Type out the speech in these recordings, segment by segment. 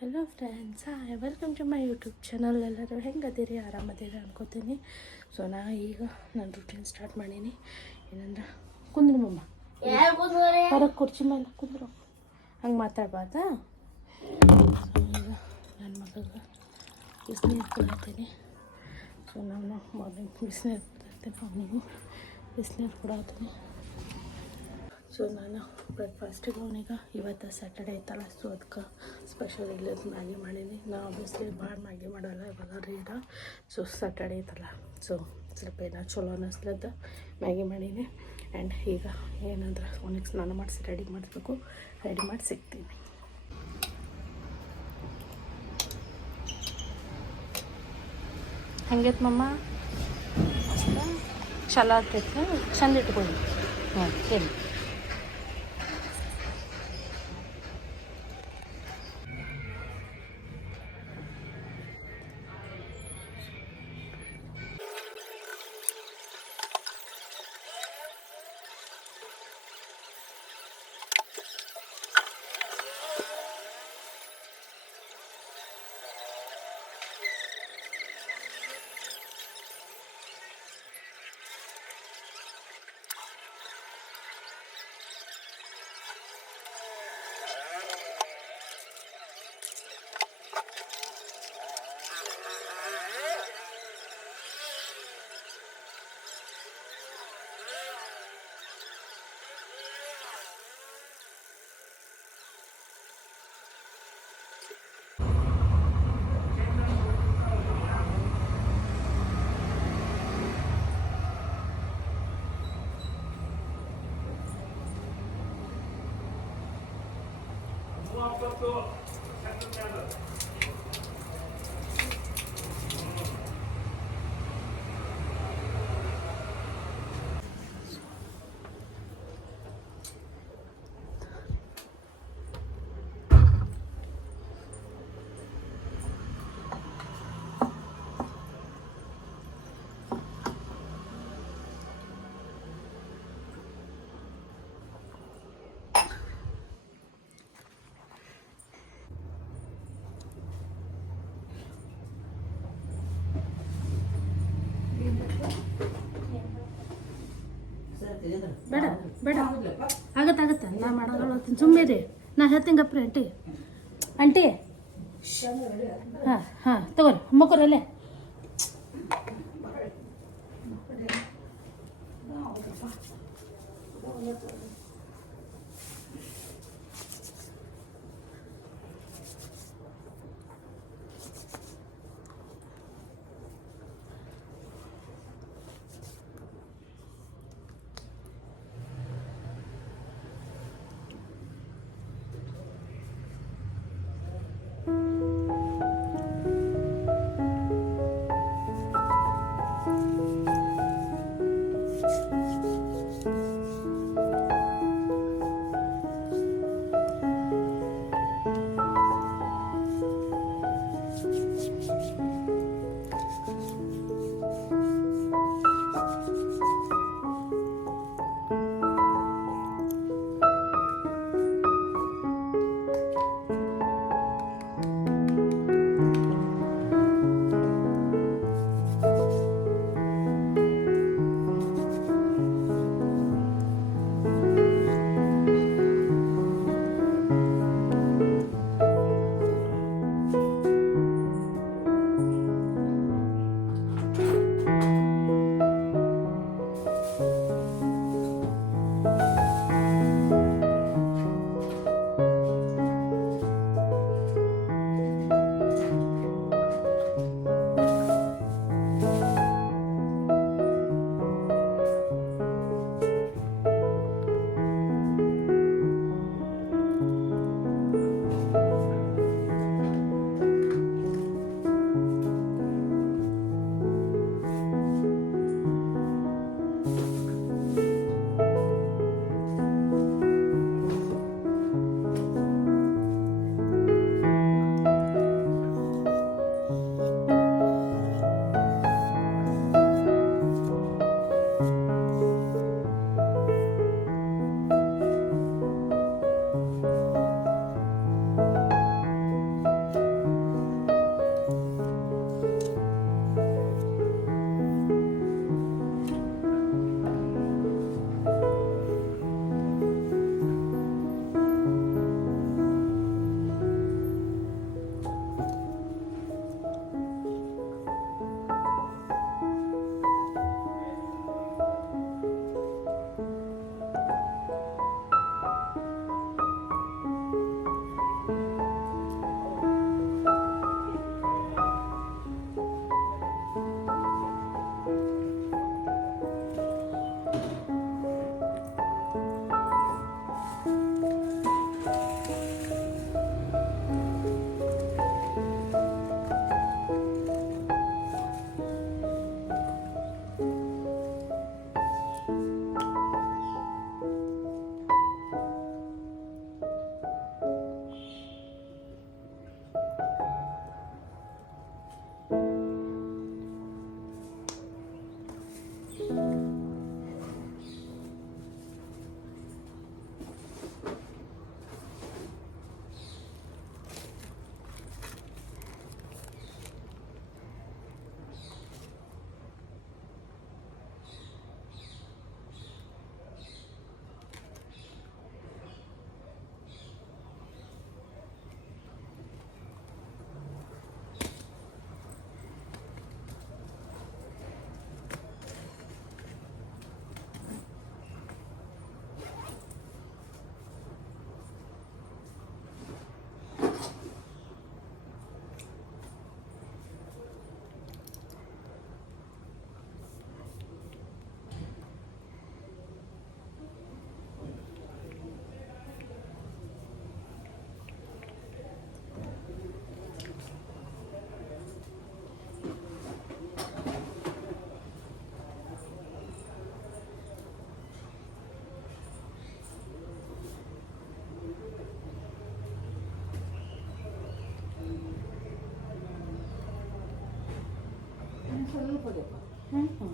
Hello friends, hi, welcome to my YouTube channel. ಎಲ್ಲರೂ ಹೆಂಗದಿರಿ? ಆರಾಮದಿರಿ ಅನ್ಕೋತೀನಿ. ಸೊ ನಾನು ರೂಟೀನ್ ಸ್ಟಾರ್ಟ್ ಮಾಡೀನಿ. ಏನಂದ್ರೆ ಕುಂದ್ರು ಮಮ್ಮ ಹೊರಗೆ ಕುರ್ಚಿ ಮೇಲೆ ಕುಂದ್ರು, ಹಂಗೆ ಮಾತಾಡ್ಬಾರ್ದಾ? ಸೊ ಈಗ ನನ್ನ ಮಗಗೆ ಬಿಸಿನೀರು ಕೊಡತ್ತೀನಿ. ಸೊ ನಾನು ಮಾರ್ನಿಂಗ್ ಬಿಸಿನೀರು ಕೊಡ್ತೀನಿ, ಅವನಿಗೂ ಬಿಸಿನೀರು ಕೊಡತ್ತೀನಿ. ಸೊ ನಾನು ಬ್ರೇಕ್ಫಾಸ್ಟಿಗೆ ಅವನಿಗೆ ಇವತ್ತು ಸ್ಯಾಟರ್ಡೇ ಐತಲ್ಲ, ಸೊ ಅದಕ್ಕೆ ಸ್ಪೆಷಲ್ ಇಲ್ಲದ ಮ್ಯಾಗಿ ಮಾಡೀನಿ. ನಾ ಆಬ್ವಿಯಸ್ಲಿ ಭಾಳ ಮ್ಯಾಗಿ ಮಾಡಲ್ಲ ಇವಾಗ ರೀಡ. ಸೊ ಸ್ಯಾಟರ್ಡೇ ಐತಲ್ಲ, ಸೊ ಸ್ವಲ್ಪ ಏನೋ ಚಲೋ ಅನ್ನಿಸ್ಲದ್ದು ಮ್ಯಾಗಿ ಮಾಡೀನಿ. ಆ್ಯಂಡ್ ಈಗ ಏನಂದ್ರೆ ಅವನಿಗೆ ಸ್ನಾನ ಮಾಡಿಸಿ ರೆಡಿ ಮಾಡಿಸ್ಬೇಕು. ರೆಡಿ ಮಾಡಿ ಸಿಗ್ತೀನಿ. ಹೆಂಗೈತೆ ಮಮ್ಮ? ಚಲೋ ಆಗ್ತೈತೆ, ಚಂದ ಇಟ್ಕೊಳ್ಳಿ. ಏನು ಬೇಡ ಬೇಡ, ಆಗತ್ತೆ ನಾ ಮಾಡೋದು ಸುಮ್ಮನೆ. ನಾ ಹೇಳ್ತೀನಿ ಗಪ್ರಿ ಆಂಟಿ. ಆಂಟಿ ಹಾಂ ತಗೋರಿ, ಮಕ್ಕರಲ್ಲೇ. ಹ್ಞೂ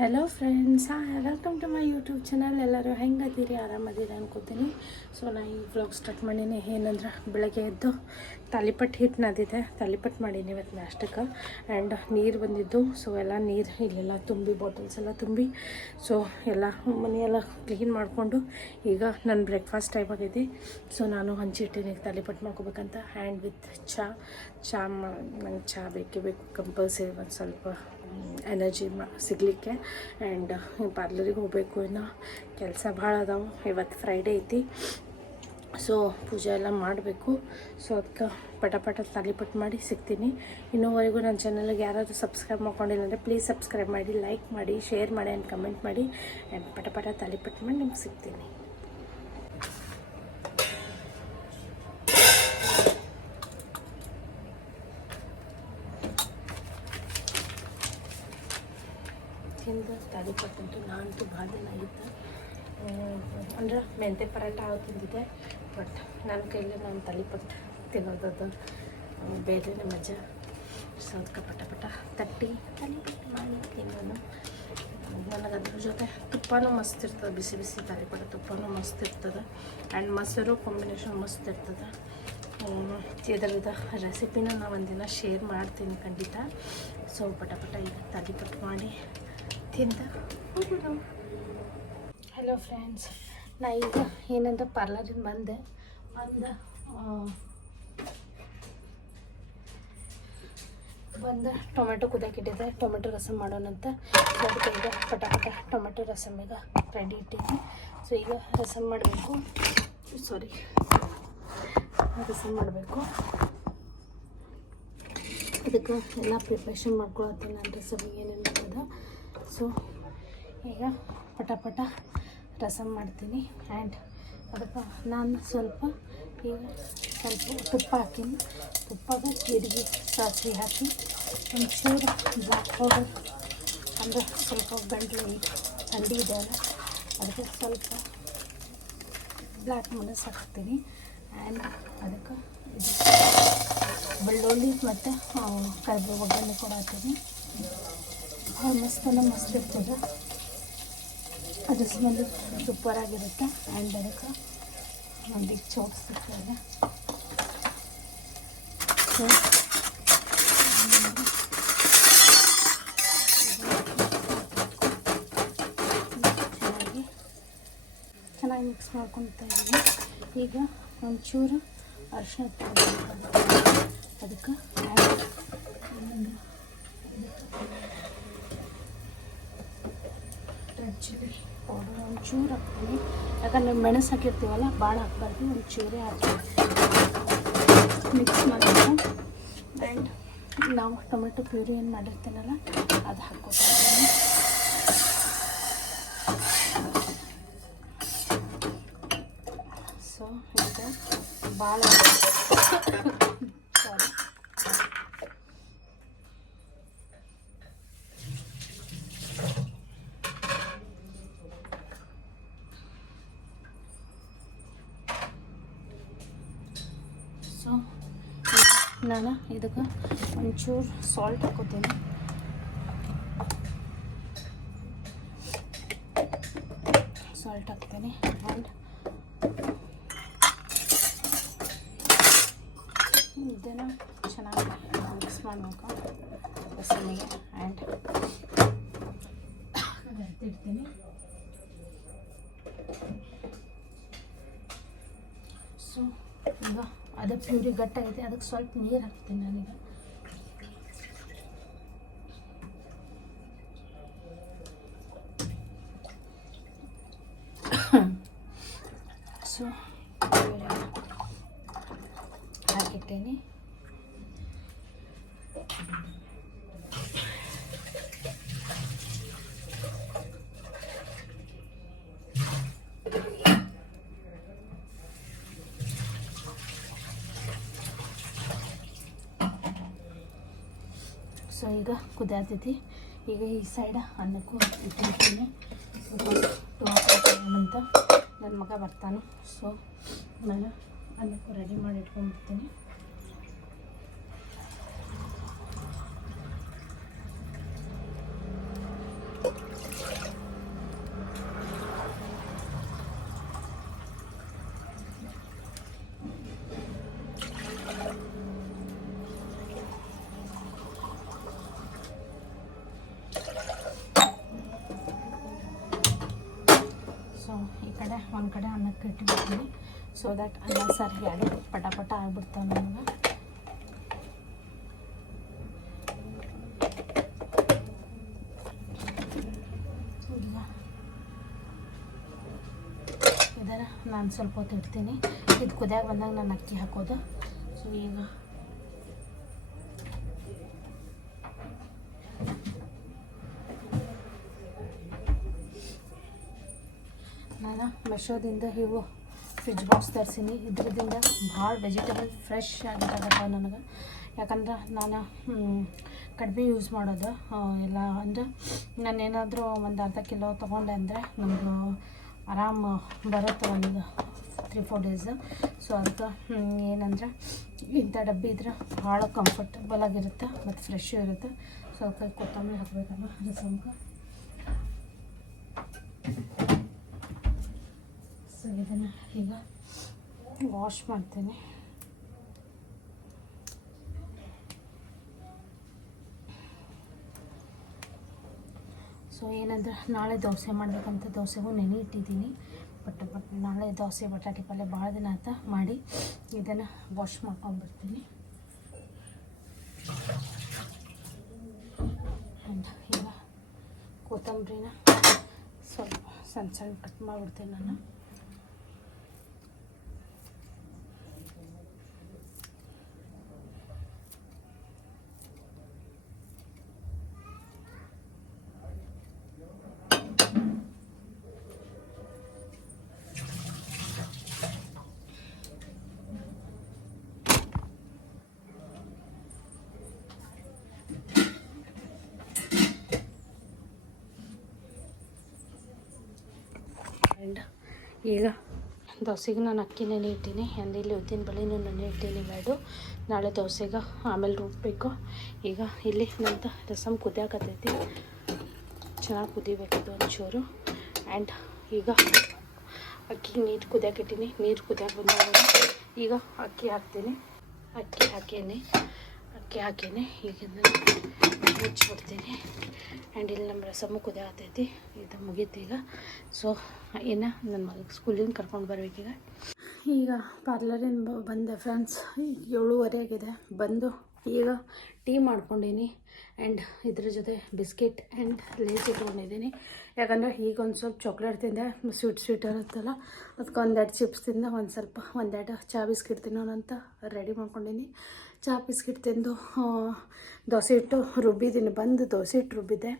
hello friends, welcome to my YouTube channel. ಎಲ್ಲರೂ ಹೆಂಗದೀರಿ? ಆರಾಮದೀರಿ ಅನ್ಕೋತೀನಿ. ಸೊ ನಾ ಈ ವ್ಲಾಗ್ ಸ್ಟಾರ್ಟ್ ಮಾಡೀನಿ. ಏನಂದ್ರೆ ಬೆಳಗ್ಗೆ ಎದ್ದು ತಾಲಿಪಟ್ಟು ಹಿಟ್ಟು ನಾದಿದೆ, ತಾಲಿಪಟ್ಟು ಮಾಡೀನಿ ಇವತ್ತು ನಾಷ್ಟಕ್ಕೆ. ಆ್ಯಂಡ್ ನೀರು ಬಂದಿದ್ದು, ಸೊ ಎಲ್ಲ ನೀರು ಇಲ್ಲೆಲ್ಲ ತುಂಬಿ, ಬಾಟಲ್ಸ್ ಎಲ್ಲ ತುಂಬಿ, ಸೊ ಎಲ್ಲ ಮನೆಯೆಲ್ಲ ಕ್ಲೀನ್ ಮಾಡಿಕೊಂಡು ಈಗ ನನ್ನ ಬ್ರೇಕ್ಫಾಸ್ಟ್ ಟೈಮ್ ಆಗೈತಿ. ಸೊ ನಾನು ಹಂಚಿಟ್ಟಿನಿ ತಾಲಿಪಟ್ಟು ಮಾಡ್ಕೋಬೇಕಂತ. ಆ್ಯಂಡ್ ವಿತ್ ಚಾ ನಂಗೆ ಚಾ ಬೇಕೇ ಬೇಕು, ಕಂಪಲ್ಸರಿ. ಒಂದು ಸ್ವಲ್ಪ ಎನರ್ಜಿ ಸಿಗಲಿಕ್ಕೆ. ಆ್ಯಂಡ್ ಪಾರ್ಲರಿಗೆ ಹೋಗಬೇಕು, ಇನ್ನು ಕೆಲಸ ಭಾಳ ಅದಾವೆ. ಇವತ್ತು ಫ್ರೈಡೇ ಐತಿ, ಸೊ ಪೂಜೆ ಎಲ್ಲ ಮಾಡಬೇಕು. ಸೊ ಅದಕ್ಕೆ ಪಟ ತಾಲಿಪಟ್ಟು ಮಾಡಿ ಸಿಗ್ತೀನಿ. ಇನ್ನೂವರೆಗೂ ನನ್ನ ಚಾನಲ್ಗೆ ಯಾರಾದರೂ ಸಬ್ಸ್ಕ್ರೈಬ್ ಮಾಡ್ಕೊಂಡಿಲ್ಲ ಅಂದರೆ ಪ್ಲೀಸ್ ಸಬ್ಸ್ಕ್ರೈಬ್ ಮಾಡಿ, ಲೈಕ್ ಮಾಡಿ, ಶೇರ್ ಮಾಡಿ ಆ್ಯಂಡ್ ಕಮೆಂಟ್ ಮಾಡಿ. ಆ್ಯಂಡ್ ಪಟ ತಾಲಿಪಟ್ಟು ಮಾಡಿ ನಿಮ್ಗೆ ಸಿಗ್ತೀನಿ. ತಾಲಿಪಟ್ಟಂತೂ ನಾನಂತೂ ಭಾಳ ದಿನ ಆಗಿತ್ತು. ಅಂದ್ರೆ ಮೆಂತೆ ಪರಾಟ ತಿಂದಿದ್ದೆ, ಬಟ್ ನನ್ನ ಕೈಲಿ ನಾನು ತಾಲಿಪಟ್ಟು ತಿನ್ನೋದದು ಬೇರೆ ನಮ್ಮ ಅಜ್ಜ. ಸೊ ಅದಕ್ಕೆ ಪಟ ತಟ್ಟಿ ತಾಲಿಪಟ್ಟು ಮಾಡಿ ತಿನ್ನೋನು. ನನಗೆ ಅದ್ರ ಜೊತೆ ತುಪ್ಪನೂ ಮಸ್ತ್ ಇರ್ತದೆ, ಬಿಸಿ ಬಿಸಿ ತಾಲಿಪಟ್ಟು ತುಪ್ಪನೂ ಮಸ್ತ್ ಇರ್ತದೆ. ಆ್ಯಂಡ್ ಮೊಸರು ಕಾಂಬಿನೇಷನ್ ಮಸ್ತ್ ಇರ್ತದೆ. ಇದರದ ರೆಸಿಪಿನ ನಾನು ಒಂದಿನ ಶೇರ್ ಮಾಡ್ತೀನಿ ಖಂಡಿತ. ಸೊ ಪಟ ಈಗ ತಾಲಿಪಟ್ಟು ಮಾಡಿ ತಿಂದ ಹೋಗೋದು. ಹಲೋ ಫ್ರೆಂಡ್ಸ್, ನಾ ಈಗ ಏನಂದ್ರೆ ಪಾರ್ಲರಿಂದ ಬಂದೆ. ಟೊಮೆಟೊ ಕುದಿಯಾಕಿಟ್ಟಿದ್ದೆ, ಟೊಮೆಟೊ ರಸಮ್ ಮಾಡೋಣಂತ. ಅದಕ್ಕೆ ಈಗ ಪಟ ಟೊಮೆಟೊ ರಸಮ್ ಈಗ ರೆಡಿ ಇಟ್ಟಿದ್ದೆ. ಸೊ ಈಗ ರಸಮ್ ಮಾಡಬೇಕು, ರಸಮ್ ಮಾಡಬೇಕು. ಅದಕ್ಕೆ ಎಲ್ಲ ಪ್ರಿಪ್ರೇಷನ್ ಮಾಡ್ಕೊಳತ್ತೀನಿ ನಾನು ರಸಮಿಗೆ ಏನೇನು ಮಾಡೋದು. ಸೊ ಈಗ ಪಟ ರಸಮ್ ಮಾಡ್ತೀನಿ. ಆ್ಯಂಡ್ ಅದಕ್ಕೆ ನಾನು ಸ್ವಲ್ಪ ತುಪ್ಪ ಹಾಕೀನಿ. ತುಪ್ಪಗೆ ಜೀರಿಗೆ ಸಾಸಿವೆ ಹಾಕಿ ಒಂಚೂರು ಬ್ಲ್ಯಾಕ್ ಪೌಡರ್, ಅಂದರೆ ಸ್ವಲ್ಪ ಗಂಟಲು ನೀರು ಥಂಡಿ ಇದೆಯಲ್ಲ, ಅದಕ್ಕೆ ಸ್ವಲ್ಪ ಬ್ಲ್ಯಾಕ್ ಮೆಣಸು ಹಾಕ್ತೀನಿ. ಆ್ಯಂಡ್ ಅದಕ್ಕೆ ಇದು ಬೆಳ್ಳುಳ್ಳಿ ಮತ್ತು ಕರಿಬೇವು ಒಗ್ಗರಣೆ ಕೊಡತ್ತೀನಿ. ಭಾಳ ಮಸ್ತ್ ಇರ್ತದೆ, ಅದು ಸ್ಮೆಲ್ ಸೂಪರಾಗಿರುತ್ತೆ. ಆ್ಯಂಡ್ ಅದಕ್ಕೆ ಒಂದು ಚೋಡಿಸ್ತಿರ್ತದೆ. ಸೊ ಚೆನ್ನಾಗಿ ಮಿಕ್ಸ್ ಮಾಡ್ಕೊತಾ ಇದ್ದೀನಿ. ಈಗ ಒಂಚೂರು ಅರಿಶಿನ ಅದಕ್ಕೆ ರೆಡ್ ಚಿಲ್ಲಿ ಪೌಡರ್ ಒಂಚೂರು ಹಾಕ್ತೀನಿ. ಯಾಕಂದರೆ ಮೆಣಸು ಹಾಕಿರ್ತೀವಲ್ಲ, ಭಾಳ ಹಾಕ್ಬಾರ್ದು, ಒಂಚೂರೇ ಹಾಕಿ ಮಿಕ್ಸ್ ಮಾಡಬೇಕು. ಆ್ಯಂಡ್ ನಾವು ಟೊಮೆಟೊ ಪ್ಯೂರಿ ಏನು ಮಾಡಿರ್ತೀನಲ್ಲ ಅದು ಹಾಕ್ಕೊತಾ ಇದ್ದೀನಿ. ಸೊ ಈಗ ಭಾಳ ನಾನು ಇದಕ್ಕೆ ಒಂಚೂರು ಸಾಲ್ಟ್ ಹಾಕೋತೀನಿ. ಸಾಲ್ಟ್ ಹಾಕ್ತೀನಿ. ಆ್ಯಂಡ್ ಇದನ್ನು ಚೆನ್ನಾಗಿ ಮಿಕ್ಸ್ ಮಾಡಬೇಕು ರಸಮಿಗೆ. ಆ್ಯಂಡ್ ಇಡ್ತೀನಿ. ಸೊ ಈಗ ಅದು ಪ್ಯೂರಿ ಗಟ್ಟಾಗೈತೆ, ಅದಕ್ಕೆ ಸ್ವಲ್ಪ ನೀರು ಹಾಕ್ತೀನಿ ನಾನೀಗ. ಸೊ ಹಾಕಿಟ್ಟೇನೆ. ಸೊ ಈಗ ಕುದಿಯತೈತಿ. ಈಗ ಈ ಸೈಡ ಅನ್ನಕ್ಕೂ ಇಟ್ಟಿರ್ತೀನಿ. ಅಂತ ನನ್ನ ಮಗ ಬರ್ತಾನೆ. ಸೊ ನಾನು ಅನ್ನಕ್ಕೂ ರೆಡಿ ಮಾಡಿ ಇಟ್ಕೊಂಡ್ಬಿಡ್ತೀನಿ. ಸೊ ಈ ಕಡೆ ಒಂದು ಕಡೆ ಅನ್ನಕ್ಕೆ ಇಟ್ಬಿಡ್ತೀನಿ. ಸೊ ದಟ್ ಅನ್ನ ಸಾರಿಗೆ ಎರಡು ಪಟ ಆಗ್ಬಿಡ್ತಾವೆ ನಮಗೆ. ಇದರ ನಾನು ಸ್ವಲ್ಪ ಹೊತ್ತು ಇಡ್ತೀನಿ. ಇದು ಕುದಿಯಾಗ ಬಂದಾಗ ನಾನು ಅಕ್ಕಿ ಹಾಕೋದು. ಸೊ ಈಗ ನಾನು ಮೆಶೋದಿಂದ ಇವು ಫ್ರಿಜ್ ಬಾಕ್ಸ್ ತರಿಸೀನಿ. ಇದರಿಂದ ಭಾಳ ವೆಜಿಟೇಬಲ್ ಫ್ರೆಶ್ ಆಗಿದ್ದಾಗತ್ತೆ ನನಗೆ. ಯಾಕಂದ್ರೆ ನಾನು ಕಡಿಮೆ ಯೂಸ್ ಮಾಡೋದು ಎಲ್ಲ. ಅಂದರೆ ನಾನು ಏನಾದರೂ ಒಂದು ಅರ್ಧ ಕಿಲೋ ತೊಗೊಂಡೆ ಅಂದರೆ ನಮ್ಮದು ಆರಾಮ ಬರುತ್ತೆ ಒಂದು 3-4 ಡೇಸ್. ಸೊ ಅದಕ್ಕೆ ಏನಂದರೆ ಇಂಥ ಡಬ್ಬಿ ಇದ್ರೆ ಭಾಳ ಕಂಫರ್ಟಬಲ್ ಆಗಿರುತ್ತೆ ಮತ್ತು ಫ್ರೆಶ್ ಇರುತ್ತೆ. ಸೊ ಅದಕ್ಕೆ ಕೊತ್ತಂಬರಿ ಹಾಕಬೇಕಲ್ಲ ರಸಮ್ಗೆ. ಸೊ ಇದನ್ನು ಈಗ ವಾಶ್ ಮಾಡ್ತೀನಿ. ಸೊ ಏನಂದ್ರೆ ನಾಳೆ ದೋಸೆ ಮಾಡಬೇಕಂತ ದೋಸೆಗೂ ನೆನೆ ಇಟ್ಟಿದ್ದೀನಿ. ಬಟ್ ನಾಳೆ ದೋಸೆ ಬಟಾಟೆ ಪಲ್ಯ ಭಾಳ ದಿನ ಆಯ್ತಾ ಮಾಡಿ ಇದನ್ನು ವಾಶ್ ಮಾಡ್ಕೊಂಡ್ಬಿಡ್ತೀನಿ. ಆ್ಯಂಡ್ ಈಗ ಕೊತ್ತಂಬರಿನ ಸ್ವಲ್ಪ ಸಣ್ಣ ಕಟ್ ಮಾಡಿಬಿಡ್ತೀನಿ ನಾನು. ಆ್ಯಂಡ್ ಈಗ ದೋಸೆಗೆ ನಾನು ಅಕ್ಕಿ ನೆನೆ ಇಟ್ಟೀನಿ. ಆ್ಯಂಡ್ ಇಲ್ಲಿ ಉದ್ದಿನ ಬೇಳೆನೂ ನೆನೆ ಇಟ್ಟೀನಿ ಬೇಡ. ನಾಳೆ ದೋಸೆಗೆ ಆಮೇಲೆ ರುಬ್ಬಬೇಕು. ಈಗ ಇಲ್ಲಿ ನಮ್ಮದು ರಸಮ್ ಕುದಿಯಾಕತ್ತೈತಿ. ಚೆನ್ನಾಗಿ ಕುದಿಬೇಕದು ಒಂಚೂರು. ಆ್ಯಂಡ್ ಈಗ ಅಕ್ಕಿಗೆ ನೀರು ಕುದಿಯಾಕಿಟ್ಟೀನಿ. ನೀರು ಕುದಿಯಾಕೆ ಬಂದಾಗ ಈಗ ಅಕ್ಕಿ ಹಾಕ್ತೀನಿ. ಅಕ್ಕಿ ಹಾಕೀನಿ. ಈಗ ಮುಚ್ಚಿಬಿಡ್ತೀನಿ. ಆ್ಯಂಡ್ ಇಲ್ಲಿ ನಮ್ಮ ರಸಮು ಕುದಿಯಾಕತ್ತೈತಿ. ಇದು ಮುಗೀತು ಈಗ. ಸೊ ಇನ್ನು ನನ್ನ ಮಗ ಸ್ಕೂಲಿಂದ ಕರ್ಕೊಂಡು ಬರ್ಬೇಕೀಗ. ಈಗ ಪಾರ್ಲರಿಂದ ಬಂದೆ ಫ್ರೆಂಡ್ಸ್. 7:30 ಆಗಿದೆ. ಬಂದು ಈಗ ಟೀ ಮಾಡ್ಕೊಂಡೀನಿ. ಆ್ಯಂಡ್ ಇದ್ರ ಜೊತೆ ಬಿಸ್ಕೆಟ್ ಆ್ಯಂಡ್ ಲೇಸ್ ಇಟ್ಕೊಂಡಿದ್ದೀನಿ. ಯಾಕಂದರೆ ಈಗ ಒಂದು ಸ್ವಲ್ಪ ಚಾಕ್ಲೇಟ್ ತಿಂದೆ, ಸ್ವೀಟ್ ಇರುತ್ತಲ್ಲ, ಅದಕ್ಕೆ 1-2 ಚಿಪ್ಸ್ ತಿಂದೆ, ಒಂದೆರಡು ಚಹಾ ಬಿಸ್ಕಿಟ್ ತಿನ್ನೋಣ ಅಂತ ರೆಡಿ ಮಾಡ್ಕೊಂಡಿನಿ. ಚಹಾ ಬಿಸ್ಕಿಟ್ ತಿಂದು ದೋಸೆ ಹಿಟ್ಟು ರುಬ್ಬಿದ್ದೀನಿ. ಬಂದು ದೋಸೆ ಹಿಟ್ಟು ರುಬ್ಬಿದ್ದೆ.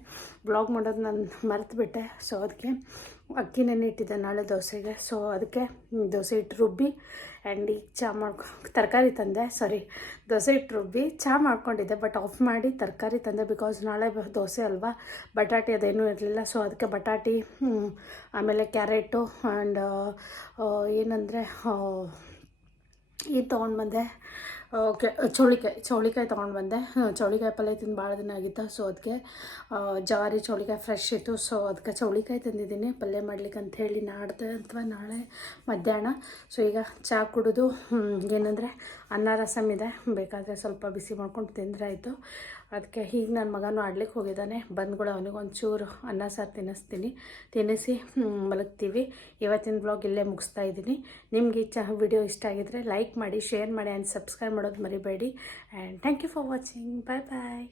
ಬ್ಲಾಗ್ ಮಾಡೋದು ನಾನು ಮರೆತುಬಿಟ್ಟೆ. ಸೊ ಅದಕ್ಕೆ ಅಕ್ಕಿ ನೆನೆ ಇಟ್ಟಿದ್ದೆ ನಾಳೆ ದೋಸೆಗೆ. ಸೊ ಅದಕ್ಕೆ ದೋಸೆ ಹಿಟ್ಟು ರುಬ್ಬಿ ಆ್ಯಂಡ್ ಈಗ ತರಕಾರಿ ತಂದೆ. ದೋಸೆ ಹಿಟ್ಟು ರುಬ್ಬಿ ಚಹಾ ಮಾಡ್ಕೊಂಡಿದ್ದೆ. ಬಟ್ ಆಫ್ ಮಾಡಿ ತರಕಾರಿ ತಂದೆ. ಬಿಕಾಸ್ ನಾಳೆ ದೋಸೆ ಅಲ್ವಾ, ಬಟಾಟೆ ಅದೇನೂ ಇರಲಿಲ್ಲ. ಸೊ ಅದಕ್ಕೆ ಬಟಾಟಿ, ಆಮೇಲೆ ಕ್ಯಾರೆಟು ಆ್ಯಂಡ್ ಏನಂದರೆ ಇದು ತೊಗೊಂಡು ಬಂದೆ. ಓಕೆ, ಚೌಳಿಕಾಯಿ ತೊಗೊಂಡು ಬಂದೆ. ಚೌಳಿಕಾಯಿ ಪಲ್ಯ ತಿಂದು ಭಾಳ ದಿನ ಆಗಿತ್ತು. ಸೊ ಅದಕ್ಕೆ ಜವಾರಿ ಚೌಳಿಕಾಯಿ ಫ್ರೆಶ್ ಇತ್ತು. ಸೊ ಅದಕ್ಕೆ ಚೌಳಿಕಾಯಿ ತಂದಿದ್ದೀನಿ ಪಲ್ಯ ಮಾಡ್ಲಿಕ್ಕೆ ಅಂಥೇಳಿ ನಾಡ್ದೆ ಅಥವಾ ನಾಳೆ ಮಧ್ಯಾಹ್ನ. ಸೊ ಈಗ ಚಹಾ ಕುಡಿದು ಏನಂದರೆ ಅನ್ನ ರಸಮ್ ಇದೆ, ಬೇಕಾದರೆ ಸ್ವಲ್ಪ ಬಿಸಿ ಮಾಡ್ಕೊಂಡು ತಿಂದರೆ ಆಯಿತು. ಅದಕ್ಕೆ ಈಗ ನನ್ನ ಮಗನೂ ಆಡ್ಲಿಕ್ಕೆ ಹೋಗಿದ್ದಾನೆ. ಬಂದ್ಗಳು ಅವನಿಗೊಂಚೂರು ಅನ್ನ ಸಾರು ತಿನ್ನಿಸಿ ಮಲಗ್ತೀವಿ. ಇವತ್ತಿನ ಬ್ಲಾಗ್ ಇಲ್ಲೇ ಮುಗಿಸ್ತಾ ಇದ್ದೀನಿ. ನಿಮಗೆ ಈ ವಿಡಿಯೋ ಇಷ್ಟ ಆಗಿದ್ರೆ ಲೈಕ್ ಮಾಡಿ, ಶೇರ್ ಮಾಡಿ ಆ್ಯಂಡ್ ಸಬ್ಸ್ಕ್ರೈಬ್ ಮಾಡೋದು ಮರಿಬೇಡಿ. And thank you for watching. Bye bye.